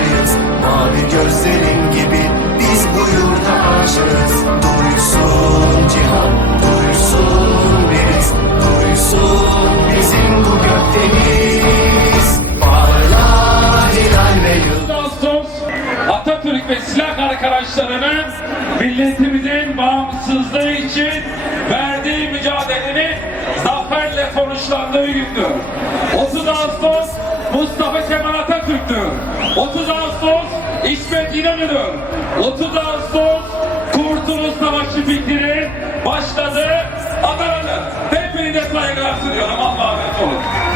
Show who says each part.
Speaker 1: mavi gözlerin gibi Biz bu yurda aşığız Duysun cihan, duysun deniz Duysun bizim bu gökdeniz Parla hilal ve yıldız
Speaker 2: Atatürk ve silah arkadaşlarının milletimizin bağımsızlığı için verdiği mücadelenin zaferle sonuçlandığı gündür. 30 Ağustos Mustafa Kemal Atatürk'tür. 30 Ağustos İsmet İnönü'dür. 30 Ağustos Kurtuluş Savaşı fikri başladı. Adana'da hepinize saygılar sunuyorum. Allah'a emanet olun.